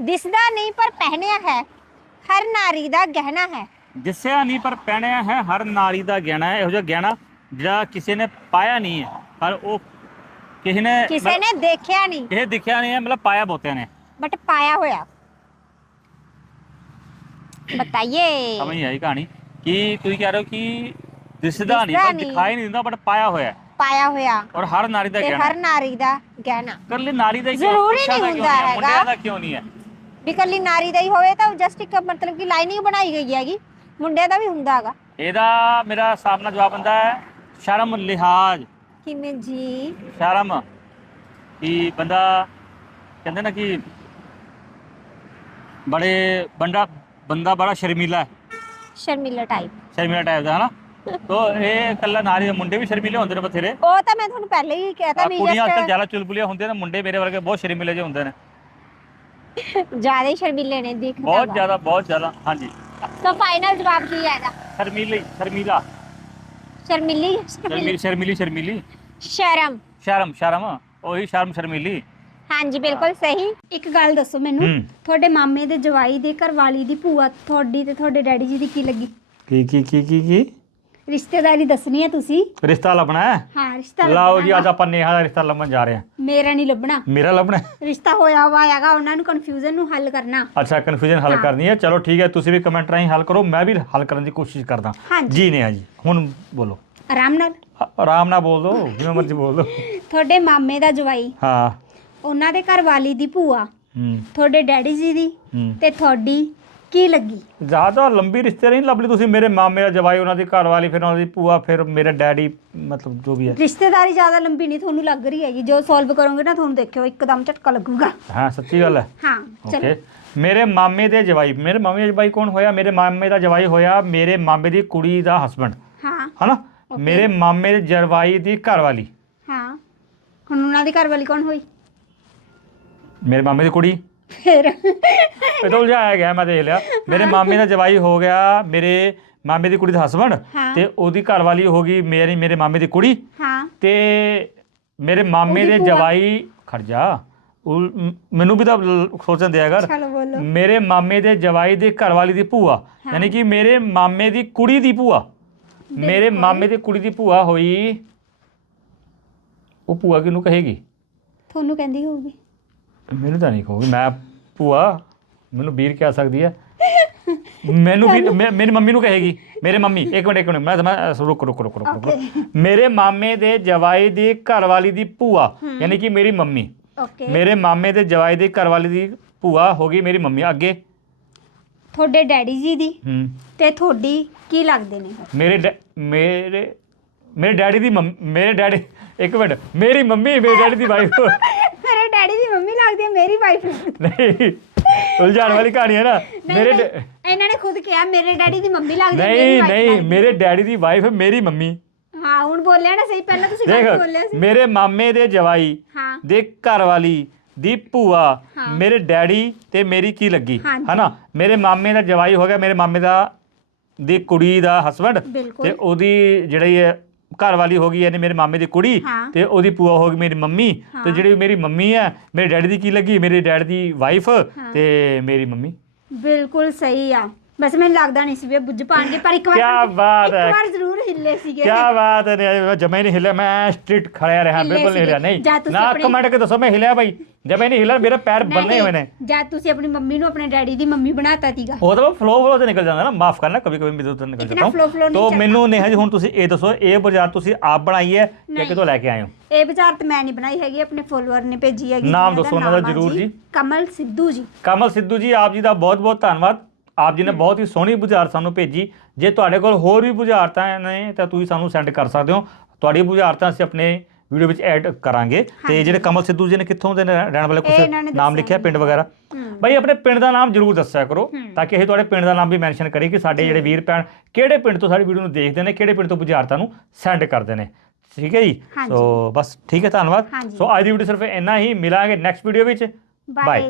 ਦਿਸਦਾ ਨਹੀਂ ਪਰ ਪਹਿਨਿਆ ਹੈ। ਹਰ ਨਾਰੀ ਦਾ ਗਹਿਣਾ ਹੈ। ਦਿਸਿਆ ਨਹੀਂ ਪਰ ਪਹਿਣਿਆ ਹੈ ਹਰ ਨਾਰੀ ਦਾ ਗਹਿਣਾ ਹੈ। ਇਹੋ ਜਿਹਾ ਗਹਿਣਾ ਜਿਹੜਾ ਕਿਸੇ ਨੇ ਪਾਇਆ ਨਹੀਂ ਹੈ। ਪਰ ਉਹ ਕਿਸੇ ਨੇ ਕਿਸੇ ਨੇ ਦੇਖਿਆ ਨਹੀਂ। ਇਹ ਦਿਖਿਆ ਨਹੀਂ ਹੈ ਮਤਲਬ ਪਾਇਆ ਬਹੁਤਿਆਂ ਨੇ। ਬਟ ਪਾਇਆ ਹੋਇਆ। ਬਤਾਈਏ। ਸਮਝ ਨਹੀਂ ਆਈ ਕਹਾਣੀ ਕਿ ਤੁਸੀਂ ਕਹਿ ਰਹੇ ਹੋ ਕਿ ਦਿਸਦਾ ਨਹੀਂ ਪਰ। ਦਿਖਾਈ ਨਹੀਂ ਦਿੰਦਾ ਬਟ ਪਾਇਆ ਹੋਇਆ ਹੈ। ਪਾਇਆ ਹੋਇਆ। ਔਰ ਹਰ ਨਾਰੀ ਦਾ ਤੇ ਗਹਿਣਾ। ਹਰ ਨਾਰੀ ਦਾ ਗਹਿਣਾ। ਕਰ ਲਈ ਨਾਰੀ ਦਾ ਹੀ ਕਿਉਂ? ਜ਼ਰੂਰੀ ਪੁਰਸ਼ਾਂ ਦਾ ਨਹੀਂ ਕਿਉਂ ਹੁੰਦਾ ਹੈ? ਮੁੰਡਿਆਂ ਹੈਗਾ। ਦਾ ਕਿਉਂ ਨਹੀਂ ਹੈ? ਵੀ ਕੱਲੀ ਨਾਰੀ ਦਾ ਹੀ ਹੋਵੇ ਤਾਂ ਜਸਟ ਇੱਕ ਮਤਲਬ ਕਿ ਲਾਈਨਿੰਗ ਬਣਾਈ ਗਈ ਹੈਗੀ। ਮੁੰਡਿਆਂ ਦਾ ਵੀ ਹੁੰਦਾ ਹੈਗਾ। ਇਹਦਾ ਮੇਰਾ ਸਾਹਮਣਾ ਜਵਾਬ ਹੁੰਦਾ ਹੈ ਸ਼ਰਮ ਲਿਹਾਜ਼। ਕਿਵੇਂ ਜੀ? ਸ਼ਰਮ। ਕਿ ਬੰਦਾ ਕਹਿੰਦੇ ਨਾ ਕਿ ਬੜੇ ਬੰਦਾ ਬੰਦਾ ਬੜਾ ਸ਼ਰਮੀਲਾ ਹੈ। ਸ਼ਰਮੀਲਾ ਟਾਈਪ ਸ਼ਰਮੀਲਾ ਟਾਈਪ ਦਾ ਹਨਾ? ਤੋ ਇਹ ਕੱਲਾ ਨਾਰੀ ਦੇ ਮੁੰਡੇ ਵੀ ਸ਼ਰਮੀਲੇ ਹੁੰਦੇ ਨੇ ਬਥੇਰੇ। ਉਹ ਤਾਂ ਮੈਂ ਤੁਹਾਨੂੰ ਪਹਿਲੇ ਹੀ ਕਹਿਤਾ ਵੀ ਕੁੜੀਆਂ ਜਸਟ ਜ਼ਿਆਦਾ ਚੁਲਬੁਲੀਆਂ ਹੁੰਦੀਆਂ ਨੇ ਮੁੰਡੇ ਮੇਰੇ ਵਰਗੇ ਬਹੁਤ ਸ਼ਰਮੀਲੇ ਜਿਹੇ ਹੁੰਦੇ ਨੇ। ਜ਼ਿਆਦਾ ਹੀ ਸ਼ਰਮੀਲੇ ਨੇ ਦੇਖਦਾ ਬਹੁਤ। ਜ਼ਿਆਦਾ ਬਹੁਤ ਜ਼ਿਆਦਾ ਹਾਂਜੀ। ਤਾਂ ਫਾਈਨਲ ਜਵਾਬ ਕੀ ਹੈ ਇਹਦਾ? ਸ਼ਰਮੀਲੀ ਸ਼ਰਮੀਲਾ। ਸ਼ਰਮੀਲੀ ਸ਼ਰਮੀਲੀ। ਸ਼ਰਮੀਲੀ ਸ਼ਰਮੀਲੀ। ਸ਼ਰਮ। ਸ਼ਰਮ ਸ਼ਰਮ ਉਹੀ ਸ਼ਰਮ ਸ਼ਰਮੀਲੀ। ਹਾਂਜੀ ਬਿਲਕੁਲ ਸਹੀ। ਇੱਕ ਗੱਲ ਦੱਸੋ ਮੈਨੂੰ ਹੂੰ। ਤੁਹਾਡੇ ਮਾਮੇ ਦੇ ਜਵਾਈ ਦੇ ਘਰਵਾਲੀ ਦੀ ਭੂਆ ਤੁਹਾਡੀ ਤੇ ਤੁਹਾਡੇ ਡੈਡੀ ਜੀ ਦੀ ਕੀ ਲੱਗੀ? ਕੀ ਕੀ ਕੀ ਕੀ ਕੀ? ਰਿਸ਼ਤੇਦਾਰੀ ਦੱਸਣੀ ਹੈ ਤੁਸੀਂ? ਰਿਸ਼ਤਾ ਲੱਭਣਾ ਹੈ? ਹਾਂ ਰਿਸ਼ਤਾ ਲਓ ਜੀ ਅੱਜ ਆਪਾਂ ਨੇਹਾ ਦਾ ਰਿਸ਼ਤਾ ਲੱਭਣ ਜਾ ਰਹੇ ਹਾਂ। ਮੇਰਾ ਨਹੀਂ ਲੱਭਣਾ। ਮੇਰਾ ਲੱਭਣਾ ਹੈ? ਰਿਸ਼ਤਾ ਹੋਇਆ ਹੋਇਆ ਹੈਗਾ ਉਹਨਾਂ ਨੂੰ ਕਨਫਿਊਜ਼ਨ ਨੂੰ ਹੱਲ ਕਰਨਾ। ਅੱਛਾ ਕਨਫਿਊਜ਼ਨ ਹੱਲ। ਕਰਨੀ ਹੈ। ਚਲੋ ਠੀਕ ਹੈ ਤੁਸੀਂ ਵੀ ਕਮੈਂਟ ਰਾਹੀਂ ਹੱਲ ਕਰੋ ਮੈਂ ਵੀ ਹੱਲ ਕਰਨ ਦੀ ਕੋਸ਼ਿਸ਼ ਕਰਦਾ। ਹਾਂਜੀ। ਜੀ ਨੇਹਾ ਜੀ ਹੁਣ ਬੋਲੋ। ਆਰਾਮ ਨਾਲ? ਆ- ਆਰਾਮ ਨਾਲ ਬੋਲ ਦੋ ਜਿਵੇਂ ਮਰਜ਼ੀ ਬੋਲ। ਦੋ ਤੁਹਾਡੇ ਮਾਮੇ ਦਾ ਜਵਾਈ ਹਾਂ। ਉਹਨਾਂ ਦੇ ਘਰਵਾਲੀ ਦੀ ਭੂਆ ਹੂੰ। ਤੁਹਾਡੇ ਡੈਡੀ ਜੀ ਦੀ ਹੂੰ। ਤੇ ਤੁਹਾਡੀ ਕੀ ਲੱਗੀ? ਜ਼ਿਆਦਾ ਲੰਬੀ ਰਿਸ਼ਤੇ ਨਹੀਂ ਲੱਭ ਲਈ ਤੁਸੀਂ ਮੇਰੇ ਮਾਮੇ ਦਾ ਜਵਾਈ ਉਹਨਾਂ ਦੀ ਘਰ ਵਾਲੀ ਫਿਰ ਉਹਨਾਂ ਦੀ ਭੂਆ ਫਿਰ ਮੇਰੇ ਡੈਡੀ ਮਤਲਬ ਜੋ ਵੀ ਹੈ। ਰਿਸ਼ਤੇਦਾਰੀ ਜ਼ਿਆਦਾ ਲੰਬੀ ਨਹੀਂ ਤੁਹਾਨੂੰ ਲੱਗ ਰਹੀ ਹੈਗੀ ਜੋ। ਸੋਲਵ ਕਰੋਗੇ ਨਾ ਤੁਹਾਨੂੰ ਦੇਖਿਓ ਇੱਕਦਮ ਝਟਕਾ ਲੱਗੂਗਾ। ਹਾਂ ਸੱਚੀ ਗੱਲ ਹੈ। ਹਾਂ ਚਲੋ। ਓਕੇ ਮੇਰੇ ਮਾਮੇ ਦੇ ਜਵਾਈ ਮੇਰੇ ਮਾਮੇ ਦਾ ਜਵਾਈ ਕੌਣ ਹੋਇਆ? ਮੇਰੇ ਮਾਮੇ ਦਾ ਜਵਾਈ ਹੋਇਆ ਮੇਰੇ ਮਾਮੇ ਦੀ ਕੁੜੀ ਦਾ ਹਸਬੰਡ ਹਾਂ। ਹਨਾ? ਮੇਰੇ ਮਾਮੇ ਦੇ ਜਵਾਈ ਦੀ ਘਰ ਵਾਲੀ। ਹਾਂ। ਹੁਣ ਉਹਨਾਂ ਦੀ ਘਰਵਾਲੀ ਕੌਣ ਹੋਈ? ਮੇਰੇ ਮਾਮੇ ਦੀ ਕੁੜੀ। ਫਿਰ। ਇਹ ਤਾਂ ਉਲਝਾਇਆ ਗਿਆ ਮੈਂ ਦੇਖ ਲਿਆ। ਮੇਰੇ ਮਾਮੇ ਦਾ ਜਵਾਈ ਹੋ ਗਿਆ ਮੇਰੇ ਮਾਮੇ ਦੀ ਕੁੜੀ ਦਾ ਹਸਬੰਡ ਹਾਂ। ਤੇ ਉਹਦੀ ਘਰਵਾਲੀ ਹੋ ਗਈ ਮੇਰੀ ਮੇਰੇ ਮਾਮੇ ਦੀ ਕੁੜੀ। ਹਾਂ। ਤੇ ਮੇਰੇ ਮਾਮੇ ਦੇ। ਜਵਾਈ ਖੜ ਜਾ। ਮ- ਮੈਨੂੰ ਵੀ ਤਾਂ ਲ- ਸੋਚਣ ਦਿਆ ਕਰ। ਚਲੋ ਬੋਲੋ। ਮੇਰੇ ਮਾਮੇ ਦੇ ਜਵਾਈ ਦੇ ਘਰਵਾਲੀ ਦੀ ਭੂਆ। ਯਾਨੀ ਕਿ ਮੇਰੇ ਮਾਮੇ ਦੀ ਕੁੜੀ ਦੀ ਭੂਆ। ਮੇਰੇ ਮਾਮੇ ਦੀ ਕੁੜੀ ਦੀ ਭੂਆ ਹੋਈ। ਉਹ ਭੂਆ ਕਿਹਨੂੰ ਕਹੇਗੀ? ਤੁਹਾਨੂੰ ਕਹਿੰਦੀ ਹੋਊਗੀ। ਮੈਨੂੰ ਤਾਂ ਨਹੀਂ ਕਹੂਗੀ ਮੈਂ ਭੂਆ ਮੈਨੂੰ ਵੀਰ ਕਹਿ ਸਕਦੀ ਹੈ ਮੈਨੂੰ ਵੀ ਮੇ- ਮੇਰੀ ਮੰਮੀ ਨੂੰ ਕਹੇਗੀ ਮੇਰੇ ਮੰਮੀ ਇੱਕ ਮਿੰਟ ਇੱਕ ਮਿੰਟ ਮੈਂ ਮੈਂ ਰੁਕ ਰੁਕ ਰੁਕ ਰੁਕ ਰੁਕ। ਮੇਰੇ ਮਾਮੇ ਦੇ ਜਵਾਈ ਦੀ ਘਰਵਾਲੀ ਦੀ ਭੂਆ ਯਾਨੀ ਕਿ ਮੇਰੀ ਮੰਮੀ। ਓਕੇ ਮੇਰੇ ਮਾਮੇ ਦੇ ਜਵਾਈ ਦੀ ਘਰਵਾਲੀ ਦੀ ਭੂਆ ਹੋ ਗਈ ਮੇਰੀ ਮੰਮੀ ਅੱਗੇ। ਤੁਹਾਡੇ ਡੈਡੀ ਜੀ ਦੀ? ਹੂੰ। ਤੇ ਤੁਹਾਡੀ ਕੀ ਲੱਗਦੇ ਨੇ? ਮੇਰੇ ਡੈ- ਮੇਰੇ ਮੇਰੇ ਡੈਡੀ ਦੀ ਮੰਮ- ਮੇਰੇ ਡੈਡੀ ਇੱਕ ਮਿੰਟ ਮੇਰੀ ਮੰਮੀ ਮੇਰੇ ਡੈਡੀ ਦੀ ਵਾਈਫ। ਡੈਡੀ ਦੀ ਮੰਮੀ ਲੱਗਦੀ ਹੈ ਮੇਰੀ ਵਾਈਫ ਨਹੀਂ ਉਲਝਾਣ ਵਾਲੀ ਕਹਾਣੀ ਹੈ ਨਾ ਮੇਰੇ ਇਹਨਾਂ ਨੇ ਖੁਦ ਕਿਹਾ ਮੇਰੇ ਡੈਡੀ ਦੀ ਮੰਮੀ ਲੱਗਦੀ ਹੈ, ਨਹੀਂ ਨਹੀਂ ਮੇਰੇ ਡੈਡੀ ਦੀ ਵਾਈਫ ਮੇਰੀ ਮੰਮੀ ਹੈ। ਹੁਣ ਬੋਲਿਆ ਨਾ ਸਹੀ ਪਹਿਲਾਂ ਤੁਸੀਂ ਗਲਤ ਬੋਲਿਆ ਸੀ ਮੇਰੇ ਮਾਮੇ ਦੇ ਜਵਾਈ ਹਾਂ ਦੇ ਘਰ ਵਾਲੀ ਦੀ ਭੂਆ। ਮੇਰੇ ਡੈਡੀ ਤੇ ਮੇਰੀ ਕੀ ਲੱਗੀ। ਹਨਾ ਮੇਰੇ ਮਾਮੇ ਦਾ ਜਵਾਈ ਹੋ ਗਿਆ ਮੇਰੇ ਮਾਮੇ ਦਾ ਦੀ ਕੁੜੀ ਦਾ ਹਸਬੰਡ। ਤੇ ਉਹਦੀ ਜਿਹੜੀ ਹੈ ਘਰ ਵਾਲੀ ਹੋ ਗਈ ਯਾਨੀ ਮੇਰੇ ਮਾਮੇ ਦੀ ਕੁੜੀ ਹਾਂ। ਤੇ ਉਹਦੀ ਭੂਆ ਹੋ ਗਈ ਮੇਰੀ ਮੰਮੀ ਤੇ। ਜਿਹੜੀ ਮੇਰੀ ਮੰਮੀ ਹੈ ਮੇਰੇ ਡੈਡੀ ਦੀ ਕੀ ਲੱਗੀ ਮੇਰੇ ਡੈਡ ਦੀ ਵਾਈਫ ਤੇ ਮੇਰੀ ਮੰਮੀ ਬਿਲਕੁਲ ਸਹੀ ਆ ਬਸ ਮੈਨੂੰ ਲੱਗਦਾ ਨਹੀਂ ਸੀ ਵੀ ਇਹ ਬੁੱਝ ਪਾਣਗੇ ਪਰ ਇੱਕ ਵਾਰ ਕਿਆ ਬਾਤ ਇੱਕ ਹੈ। ਵਾਰ ਜ਼ਰੂਰ ਹਿੱਲੇ ਸੀਗੇ ਕੀ ਬਾਤ ਹੈ ਜਮੇ ਨਹੀਂ ਹਿੱਲਿਆ। ਮੈਂ ਸਟ੍ਰਿਟ ਖੜਿਆ ਰਿਹਾ ਬਿਲਕੁਲ ਨਹੀਂ ਹਿੱਲਿਆ। ਨਹੀਂ ਨਾ ਕਮੈਂਟ ਕੇ ਦੱਸੋ ਮੈਂ ਹਿੱਲਿਆ ਭਾਈ ਜਮੇ ਨਹੀਂ ਹਿੱਲਿਆ ਮੇਰੇ ਪੈਰ ਬੰਨੇ ਹੋਏ ਨੇ। ਜਦ ਤੁਸੀਂ ਆਪਣੀ ਮੰਮੀ ਨੂੰ ਆਪਣੇ ਡੈਡੀ ਦੀ ਮੰਮੀ ਬਣਾਤਾ ਸੀਗਾ। ਉਹ ਤਾਂ ਫਲੋ ਫਲੋ ਤੇ ਨਿਕਲ ਜਾਂਦਾ ਨਾ ਮਾਫ ਕਰਨਾ ਕभी ਕभी ਮੇਰੇ ਤੋਂ ਨਿਕਲ ਜਾਂਦਾ। ਤੋ ਮੈਨੂੰ ਨੇਹਾ ਜੀ ਹੁਣ ਤੁਸੀਂ ਇਹ ਦੱਸੋ ਇਹ ਬਾਜ਼ਾਰ ਤੁਸੀਂ ਆਪ ਬਣਾਈ ਹੈ ਜਾਂ ਕਿਤੋਂ ਲੈ ਕੇ ਆਏ ਹੋ? ਇਹ ਬਾਜ਼ਾਰ ਤੇ ਮੈਂ ਨਹੀਂ ਬਣਾਈ ਹੈਗੀ ਆਪਣੇ ਫੋਲੋਅਰ ਨੇ ਭੇਜੀ ਹੈਗੀ। ਨਾਮ ਦੱਸੋ ਉਹਨਾਂ ਦਾ ਜ਼ਰੂਰ ਜੀ। ਕਮਲ ਸਿੱਧੂ ਜੀ। ਕਮਲ ਸਿੱਧੂ ਜੀ ਆਪ ਜੀ ਦਾ ਬਹੁਤ ਬਹੁਤ ਧੰਨਵਾਦ। ਆਪ ਜੀ ਨੇ ਬਹੁਤ ਹੀ ਸੋਹਣੀ ਬੁਝਾਰਤ ਸਾਨੂੰ ਭੇਜੀ। ਜੇ ਤੁਹਾਡੇ ਕੋਲ ਹੋਰ ਵੀ ਬੁਝਾਰਤਾਂ ਨੇ ਤਾਂ ਤੁਸੀਂ ਸਾਨੂੰ ਸੈਂਡ ਕਰ ਸਕਦੇ ਹੋ। ਤੁਹਾਡੀ ਬੁਝਾਰਤਾਂ ਅਸੀਂ ਆਪਣੇ ਵੀਡੀਓ ਵਿੱਚ ਐਡ ਕਰਾਂਗੇ। ਤੇ ਜਿਹੜੇ ਕਮਲ ਸਿੱਧੂ ਜੀ ਨੇ ਕਿੱਥੋਂ ਦੇ ਨੇ ਰਹਿਣ ਵਾਲੇ ਕੁਝ ਨਾਮ ਲਿਖਿਆ ਪਿੰਡ ਵਗੈਰਾ। ਬਈ ਆਪਣੇ ਪਿੰਡ ਦਾ ਨਾਮ ਜ਼ਰੂਰ ਦੱਸਿਆ ਕਰੋ ਤਾਂ ਕਿ ਇਹ ਤੁਹਾਡੇ ਪਿੰਡ ਦਾ ਨਾਮ ਵੀ ਮੈਂਸ਼ਨ ਕਰੇ ਕਿ ਸਾਡੇ ਜਿਹੜੇ ਵੀਰ ਭੈਣ ਕਿਹੜੇ ਪਿੰਡ ਤੋਂ ਸਾਡੀ ਵੀਡੀਓ ਨੂੰ ਦੇਖਦੇ ਨੇ ਕਿਹੜੇ ਪਿੰਡ ਤੋਂ ਬੁਝਾਰਤਾਂ ਨੂੰ ਸੈਂਡ ਕਰਦੇ ਨੇ। ਠੀਕ ਹੈ ਜੀ। ਸੋ ਬਸ ਠੀਕ ਹੈ ਧੰਨਵਾਦ। ਸੋ ਅੱਜ ਦੀ ਵੀਡੀਓ ਸਿਰਫ ਇੰਨਾ ਹੀ। ਮਿਲਾਂਗੇ ਨੈਕਸਟ ਵੀਡੀਓ ਵਿੱਚ। ਬਾਏ